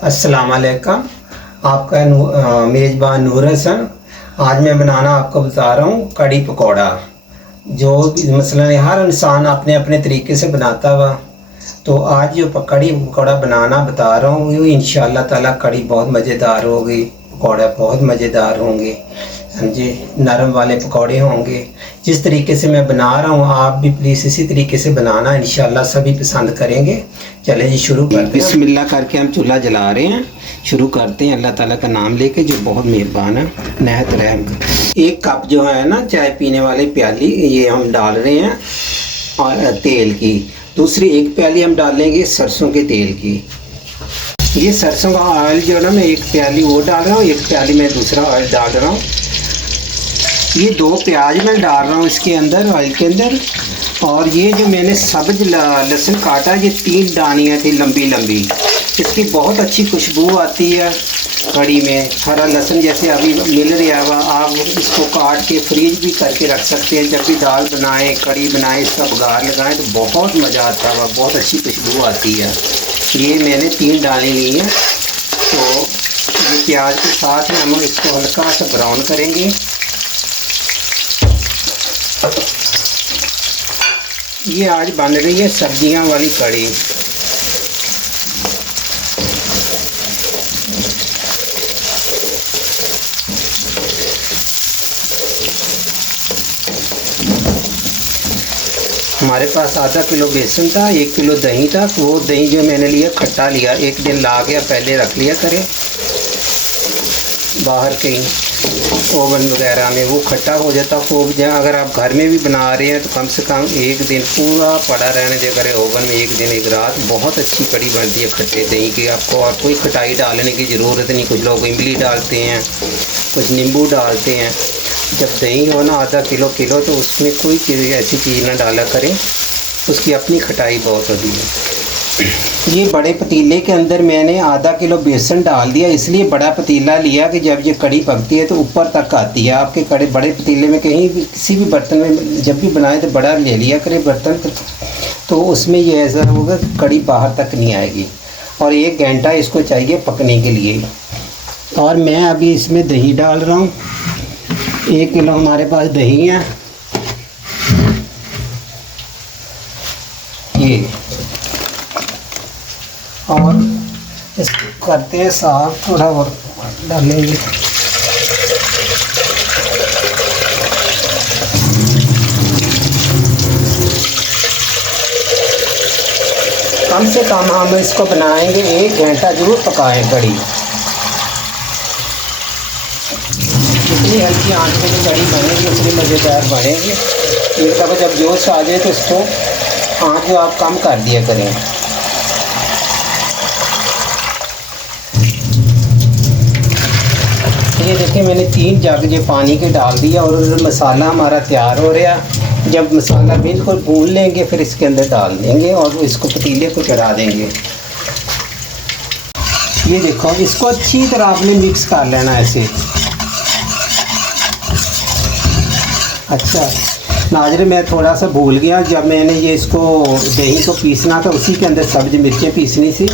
अस्सलाम वालेकुम। आपका मेज़बान नूर हसन। आज मैं बनाना आपको बता रहा हूँ कड़ी पकौड़ा, जो मसलन हर इंसान अपने अपने तरीके से बनाता हुआ। तो आज जो कड़ी पकौड़ा बनाना बता रहा हूँ वो इंशाअल्लाह ताला कड़ी बहुत मज़ेदार होगी, पकौड़ा बहुत मज़ेदार होंगे, समझे। नरम वाले पकौड़े होंगे। जिस तरीके से मैं बना रहा हूँ आप भी प्लीज़ इसी तरीके से बनाना, इंशाअल्लाह सभी पसंद करेंगे। चले जी शुरू करते हैं। बिस्मिल्लाह करके हम चूल्हा जला रहे हैं, शुरू करते हैं अल्लाह ताला का नाम लेके जो बहुत मेहरबान है नहायत रहम। एक कप जो है ना चाय पीने वाली प्याली ये हम डाल रहे हैं और तेल की। दूसरी एक प्याली हम डालेंगे सरसों के तेल की। ये सरसों का ऑयल जो है ना मैं एक प्याली वो डाल रहा हूँ, एक प्याली मैं दूसरा ऑयल डाल रहा हूँ। ये 2 प्याज मैं डाल रहा हूँ इसके अंदर ऑयल के अंदर। और ये जो मैंने सब्ज लहसुन काटा, ये 3 डानियाँ थी लंबी लंबी। इसकी बहुत अच्छी खुशबू आती है कड़ी में। हरा लहसुन जैसे अभी मिल रहा है, आप इसको काट के फ्रीज भी करके रख सकते हैं। जब भी दाल बनाएं कड़ी बनाएं इसका बघार लगाएं तो बहुत मज़ा आता है, बहुत अच्छी खुशबू आती है। ये मैंने 3 डाली ली हैं। तो ये प्याज के साथ में हम इसको हल्का सा ब्राउन करेंगे। ये आज बन रही है सब्जियां वाली कड़ी। हमारे पास आधा किलो बेसन था, 1 किलो दही था। वो दही जो मैंने लिया खट्टा लिया, एक दिन ला गया पहले रख लिया करें बाहर कहीं ओवन वगैरह में, वो खट्टा हो जाता खूब। जहाँ अगर आप घर में भी बना रहे हैं तो कम से कम 1 दिन पूरा पड़ा रहने दे करें ओवन में, 1 दिन 1 रात। बहुत अच्छी कड़ी बनती है खट्टे दही की। आपको और कोई खटाई डालने की ज़रूरत नहीं। कुछ लोग इमली डालते हैं, कुछ नींबू डालते हैं। जब दही हो ना आधा किलो तो उसमें कोई चीज़ ऐसी चीज़ ना डाला करें, उसकी अपनी खटाई बहुत होती है। ये बड़े पतीले के अंदर मैंने आधा किलो बेसन डाल दिया, इसलिए बड़ा पतीला लिया कि जब ये कड़ी पकती है तो ऊपर तक आती है। आपके कड़े बड़े पतीले में कहीं भी किसी भी बर्तन में जब भी बनाए तो बड़ा ले लिया करें बर्तन, तो उसमें ये ऐसा होगा कड़ी बाहर तक नहीं आएगी। और 1 घंटा इसको चाहिए पकने के लिए। और मैं अभी इसमें दही डाल रहा हूँ। 1 किलो हमारे पास दही है। ये और इसको करते हैं साफ, थोड़ा और डालेंगे। कम से कम हम इसको बनाएंगे 1 घंटा जरूर पकाएं कड़ी। जितनी हल्की आंच में जो कड़ी बनेगी उतनी मज़ेदार बनेगी। एक दफ़ा जब जोश आ जाए तो इसको आंच जो आप कम कर दिया करें। ये देखिए मैंने 3 जग जो पानी के डाल दिया और मसाला हमारा तैयार हो रहा। जब मसाला बिल्कुल भून लेंगे फिर इसके अंदर डाल देंगे और इसको पतीले को चढ़ा देंगे। ये देखो इसको अच्छी तरह आपने मिक्स कर लेना ऐसे। अच्छा नाज़रीन, मैं थोड़ा सा भूल गया, जब मैंने ये इसको दही को पीसना था उसी के अंदर सब्ज़ मिर्चें पीसनी थी।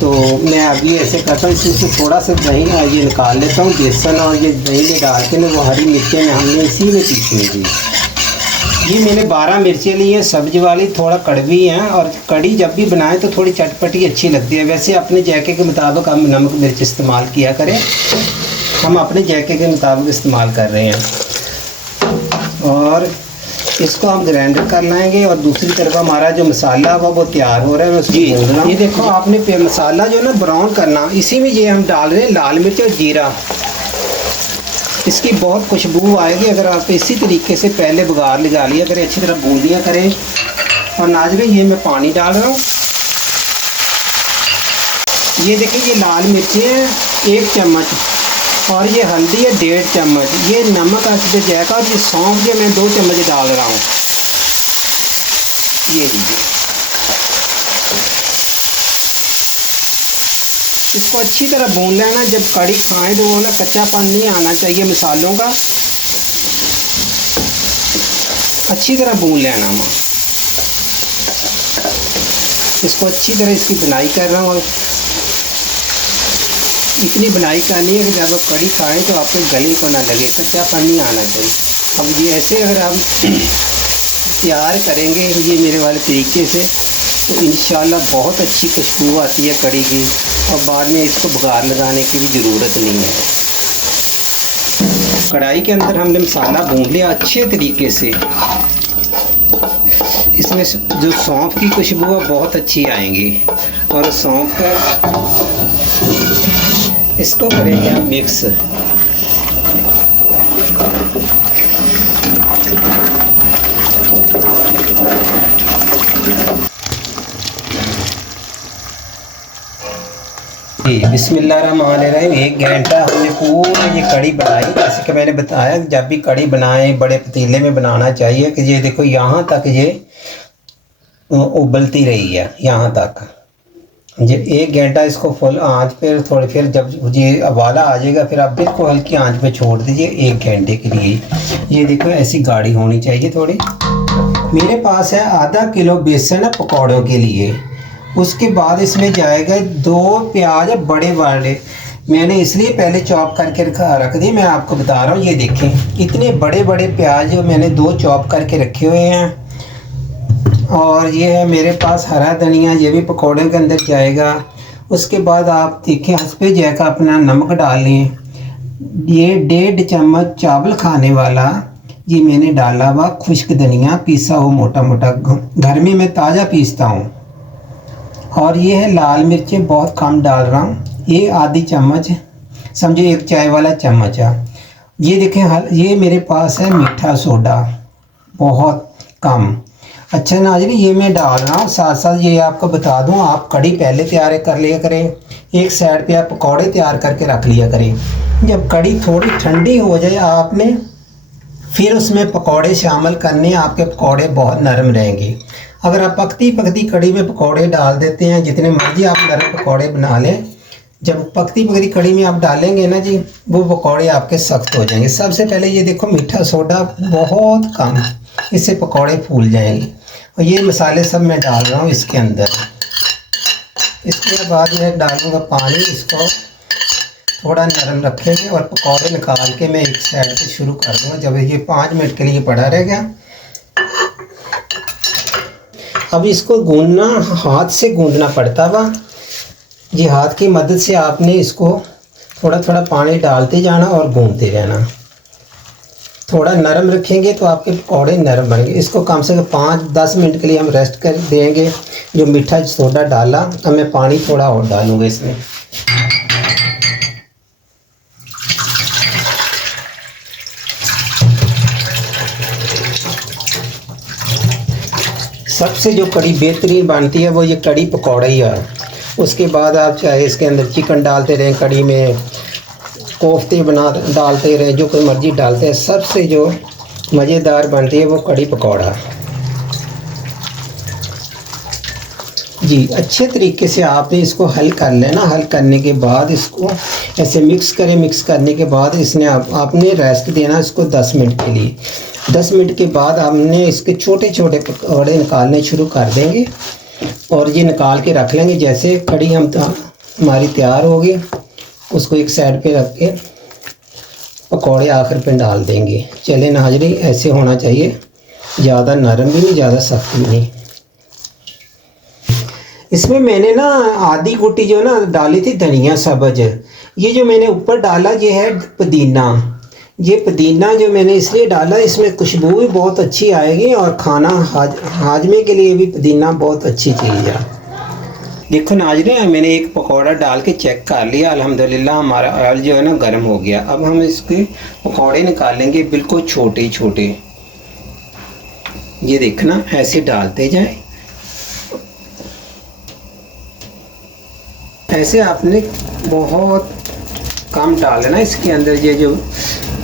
तो मैं अभी ऐसे करता हूँ, इसमें से थोड़ा सा दही ये निकाल लेता हूँ। बेसन और ये दही में डाल के ना वो हरी मिर्चें में हमने इसी में पीसनी थी। ये मैंने 12 मिर्चें ली हैं सब्ज़ वाली, थोड़ा कड़वी हैं। और कड़ी जब भी बनाएं तो थोड़ी चटपटी अच्छी लगती है। वैसे अपने जायके के मुताबिक हम नमक मिर्च इस्तेमाल किया करें। हम अपने जायके के मुताबिक इस्तेमाल कर रहे हैं। और इसको हम ग्राइंडर कर लाएंगे। और दूसरी तरफ हमारा जो मसाला होगा वो तैयार हो रहा है। जी ये देखो आपने मसाला जो है ना ब्राउन करना, इसी में ये हम डाल रहे हैं लाल मिर्च और जीरा। इसकी बहुत खुशबू आएगी अगर आप इसी तरीके से पहले बघार लगा लिया करें, अच्छी तरह भून लिया करें। और नाज़रीन ये मैं पानी डाल रहा हूँ। ये देखिए ये लाल मिर्चें हैं 1 चम्मच और ये हल्दी है 1.5 चम्मच। ये नमक अच्छे जाएगा। और ये सौंफ जो मैं 2 चम्मच डाल रहा हूँ। ये लीजिए, इसको अच्छी तरह भून लेना। जब कड़ी खाएं तो वो ना कच्चापन नहीं आना चाहिए मसालों का, अच्छी तरह भून लेना। मैं इसको अच्छी तरह इसकी बुनाई कर रहा हूँ। इतनी बनाई करनी है कि जब आप कड़ी खाएं तो आपके गले को ना लगे, कच्चापन नहीं आना चाहिए। अब ये ऐसे अगर आप तैयार करेंगे ये मेरे वाले तरीके से तो इंशाल्लाह बहुत अच्छी खुशबू आती है कड़ी की, और बाद में इसको बघार लगाने की भी ज़रूरत नहीं है। कढ़ाई के अंदर हमने मसाला भून लिया अच्छे तरीके से। इसमें जो सौंफ की खुशबू है बहुत अच्छी आएंगी, और सौंफ का इसको करेंगे हम मिक्स। बिस्मिल्लाहिर्रहमानिर्रहीम। 1 घंटा हमने पूरी ये कड़ी बनाई। जैसे कि मैंने बताया जब भी कड़ी बनाएं बड़े पतीले में बनाना चाहिए कि ये देखो यहाँ तक ये उबलती रही है, यहाँ तक ये 1 घंटा इसको फुल आंच पे थोड़ी, फिर जब ये उबाला आ जाएगा फिर आप बिल्कुल हल्की आंच पे छोड़ दीजिए 1 घंटे के लिए। ये देखो ऐसी गाढ़ी होनी चाहिए थोड़ी। मेरे पास है आधा किलो बेसन है पकौड़ों के लिए। उसके बाद इसमें जाएगा 2 प्याज बड़े बड़े, मैंने इसलिए पहले चॉप करके रख दिए, मैं आपको बता रहा हूँ। ये देखें इतने बड़े बड़े प्याज मैंने 2 चॉप करके रखे हुए हैं। और ये है मेरे पास हरा धनिया, ये भी पकौड़े के अंदर जाएगा। उसके बाद आप देखें हंसपे जाएगा अपना नमक डाल लें। ये 1.5 चम्मच चावल खाने वाला ये मैंने डाला हुआ खुश्क धनिया पीसा हो मोटा मोटा, घर में मैं ताज़ा पीसता हूँ। और ये है लाल मिर्चें बहुत कम डाल रहा हूँ, ये आधी चम्मच, समझो 1 चाय वाला चम्मच है। ये देखें ये मेरे पास है मीठा सोडा बहुत कम। अच्छा नाज़रीन ये मैं डाल रहा हूँ। साथ साथ ये आपको बता दूँ आप कड़ी पहले तैयार कर लिया करें, एक साइड पे आप पकौड़े तैयार करके रख लिया करें। जब कड़ी थोड़ी ठंडी हो जाए आपने फिर उसमें पकौड़े शामिल करने, आपके पकौड़े बहुत नरम रहेंगे। अगर आप पकती पकती कड़ी में पकौड़े डाल देते हैं, जितने मर्जी आप नरम पकौड़े बना लें, जब पकती पकती कड़ी में आप डालेंगे ना जी वो पकौड़े आपके सख्त हो जाएंगे। सबसे पहले ये देखो मीठा सोडा बहुत कम, इससे पकौड़े फूल जाएंगे। और ये मसाले सब मैं डाल रहा हूँ इसके अंदर। इसके बाद मैं डालूँगा पानी, इसको थोड़ा नरम रखेंगे और पकौड़े निकाल के मैं एक साइड पे शुरू कर दूँगा। जब ये 5 मिनट के लिए पड़ा रहेगा, अब इसको गूंदना हाथ से गूंदना पड़ता वा। ये हाथ की मदद से आपने इसको थोड़ा थोड़ा पानी डालते जाना और गूंदते रहना। थोड़ा नरम रखेंगे तो आपके पकौड़े नरम बनेंगे। इसको कम से कम 5-10 मिनट के लिए हम रेस्ट कर देंगे। जो मीठा सोडा डाला, अब मैं पानी थोड़ा और डालूँगा इसमें। सबसे जो कड़ी बेहतरीन बनती है वो ये कड़ी पकौड़ा ही है। उसके बाद आप चाहे इसके अंदर चिकन डालते रहें, कड़ी में कोफ्ते डालते रहें, जो कोई मर्ज़ी डालते हैं। सबसे जो मज़ेदार बनती है वो कड़ी पकौड़ा। जी अच्छे तरीके से आपने इसको हल कर लेना। हल करने के बाद इसको ऐसे मिक्स करें। मिक्स करने के बाद इसने आपने रेस्ट देना इसको 10 मिनट के लिए। 10 मिनट के बाद हमने इसके छोटे छोटे पकौड़े निकालने शुरू कर देंगे और ये निकाल के रख लेंगे। जैसे कड़ी हमारी तैयार होगी, उसको एक साइड पे रख के पकौड़े आखिर पे डाल देंगे। चले नाज़रीन ऐसे होना चाहिए, ज़्यादा नरम भी नहीं ज़्यादा सख्त भी नहीं। इसमें मैंने ना आधी गुटी जो ना डाली थी धनिया सब्ज। ये जो मैंने ऊपर डाला ये है पुदीना। ये पुदीना जो मैंने इसलिए डाला, इसमें खुशबू भी बहुत अच्छी आएगी और खाना हाजमे के लिए भी पुदीना बहुत अच्छी चीज़ है। देखो नाज़रीन मैंने एक पकौड़ा डाल के चेक कर लिया, अल्हम्दुलिल्लाह हमारा ऑयल जो है ना गर्म हो गया। अब हम इसके पकौड़े निकालेंगे बिल्कुल छोटे छोटे। ये देखना ऐसे डालते जाएं। ऐसे आपने बहुत कम डालना इसके अंदर। ये जो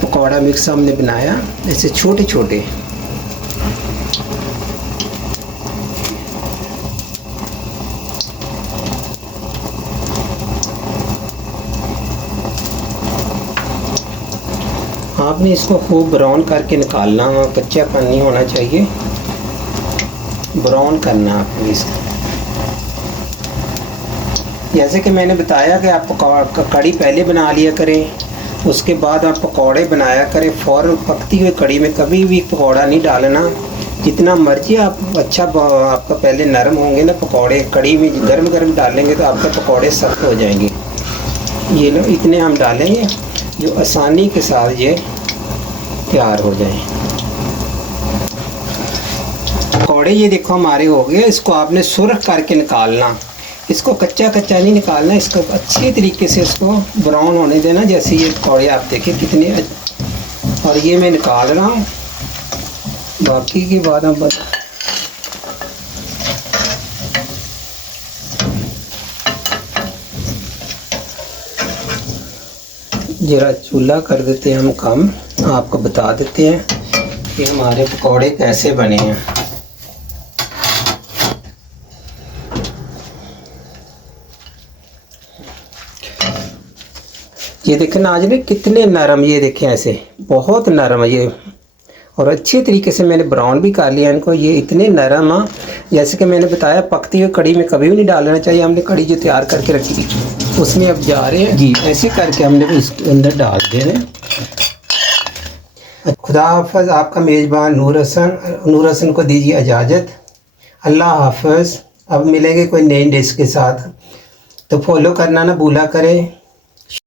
पकौड़ा मिक्स हमने बनाया ऐसे छोटे छोटे। आपने इसको खूब ब्राउन करके निकालना, कच्चापन नहीं होना चाहिए, ब्राउन करना आपने इसको। जैसे कि मैंने बताया कि आप कड़ी पहले बना लिया करें, उसके बाद आप पकौड़े बनाया करें। फ़ौरन पकती हुई कड़ी में कभी भी पकौड़ा नहीं डालना। जितना मर्जी आप आपका पहले नरम होंगे ना पकौड़े, कड़ी में गर्म गर्म डालेंगे तो आपके पकौड़े सख्त हो जाएंगे। ये लो, इतने हम डालेंगे जो आसानी के साथ ये तैयार हो जाए। पकौड़े ये देखो हमारे हो गए। इसको आपने सुरख करके निकालना, इसको कच्चा कच्चा नहीं निकालना, इसको अच्छी तरीके से इसको ब्राउन होने देना। जैसे ये पकौड़े आप देखें कितने, और ये मैं निकाल रहा हूँ। बाकी की बात हम बता, जरा चूल्हा कर देते हैं हम कम, आपको बता देते हैं कि हमारे पकौड़े कैसे बने हैं। ये देखें ना आज में कितने नरम, ये देखें ऐसे बहुत नरम है ये, और अच्छी तरीके से मैंने ब्राउन भी कर लिया इनको। ये इतने नरम हैं, जैसे कि मैंने बताया पकती हुई कड़ी में कभी भी नहीं डालना चाहिए। हमने कड़ी जो तैयार करके रखी थी उसमें अब जा रहे हैं जी, ऐसे करके हमने इसके अंदर डाल देने। खुदा हाफ़िज़। आपका मेज़बान नूर हसन को दीजिए इजाज़त। अल्लाह हाफ़िज़। अब मिलेंगे कोई नई डिश के साथ, तो फॉलो करना ना भूला करें।